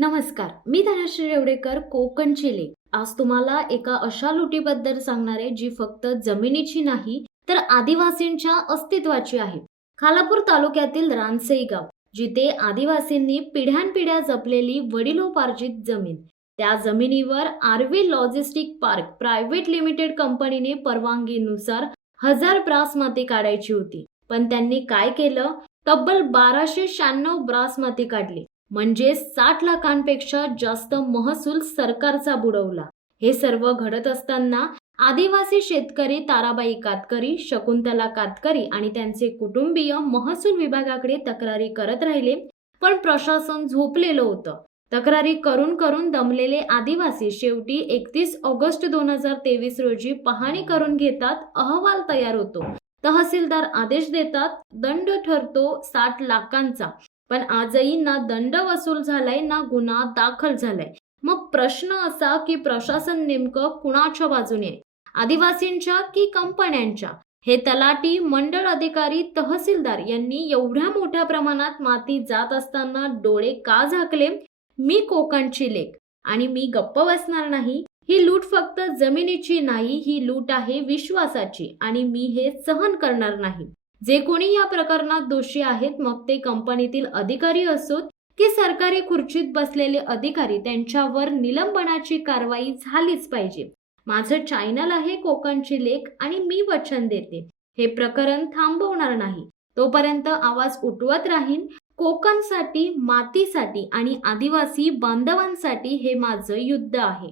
नमस्कार मी धनश्री रेवडेकर कोकणची लेख आज तुम्हाला एका अशा लुटीबद्दल सांगणार आहे जी फक्त जमिनीची नाही तर आदिवासींच्या अस्तित्वाची आहे. खालापूर तालुक्यातील रानसई गाव जिथे आदिवासींनी पिढ्यानपिढ्या जपलेली वडिलोपार्जित जमीन. त्या जमिनीवर RV logistic park private limited कंपनीने परवानगीनुसार हजार ब्रास माती काढायची होती. पण त्यांनी काय केलं? तब्बल बाराशे शहाण्णव ब्रास माती काढली. म्हणजे साठ लाखांपेक्षा जास्त महसूल सरकारचा बुडवला. हे सर्व घडत असताना आदिवासी शेतकरी ताराबाई कातकरी शकुंतला कातकरी आणि त्यांचे कुटुंबीय महसूल विभागाकडे तक्रारी करत राहिले पण प्रशासन झोपलेलं होतं. तक्रारी करून करून दमलेले आदिवासी शेवटी एकतीस ऑगस्ट दोन हजार तेवीस रोजी पाहणी करून घेतात अहवाल तयार होतो. तहसीलदार आदेश देतात दंड ठरतो साठ लाखांचा. पण आजही ना दंड वसूल झालाय ना गुन्हा दाखल झालाय. मग प्रश्न असा की प्रशासन नेमकं कुणाच्या बाजूने आहे? आदिवासींच्या की कंपन्यांच्या? हे तलाटी मंडळ अधिकारी तहसीलदार यांनी एवढ्या मोठ्या प्रमाणात माती जात असताना डोळे का झाकले? मी कोकणची लेख आणि मी गप्प बसणार नाही. ही लूट फक्त जमिनीची नाही ही लूट आहे विश्वासाची आणि मी हे सहन करणार नाही. जे कोणी या प्रकरणात दोषी आहेत मग ते कंपनीतील अधिकारी असोत की सरकारी खुर्चीत बसलेले अधिकारी त्यांच्यावर निलंबनाची कारवाई झालीच पाहिजे. माझं चॅनल आहे कोकणची लेख आणि मी वचन देते. हे प्रकरण थांबवणार नाही. तोपर्यंत आवाज उठवत राहीन. कोकणसाठी मातीसाठी आणि आदिवासी बांधवांसाठी हे माझं युद्ध आहे.